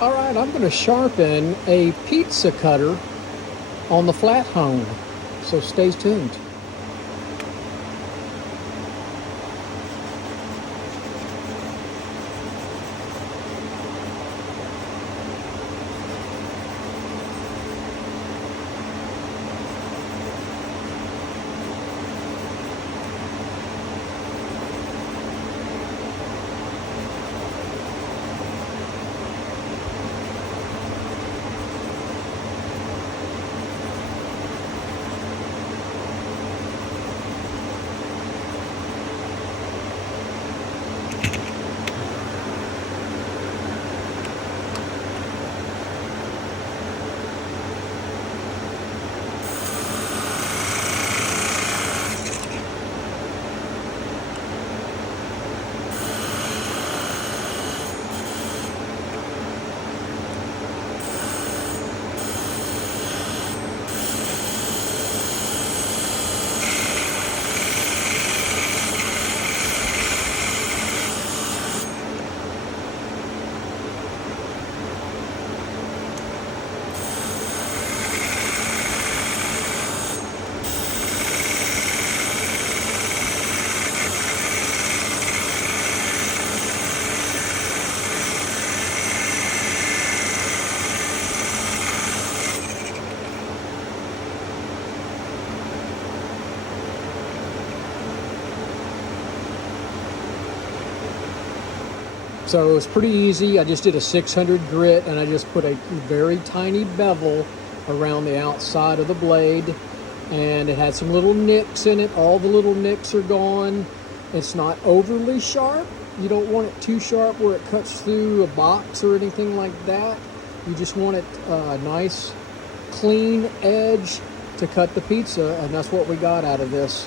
All right, I'm going to sharpen a pizza cutter on the flat hone, so stay tuned. So it's pretty easy. I just did a 600 grit and I just put a very tiny bevel around the outside of the blade, and it had some little nicks in it. All the little nicks are gone. It's not overly sharp. You don't want it too sharp where it cuts through a box or anything like that. You just want it a nice clean edge to cut the pizza, and that's what we got out of this.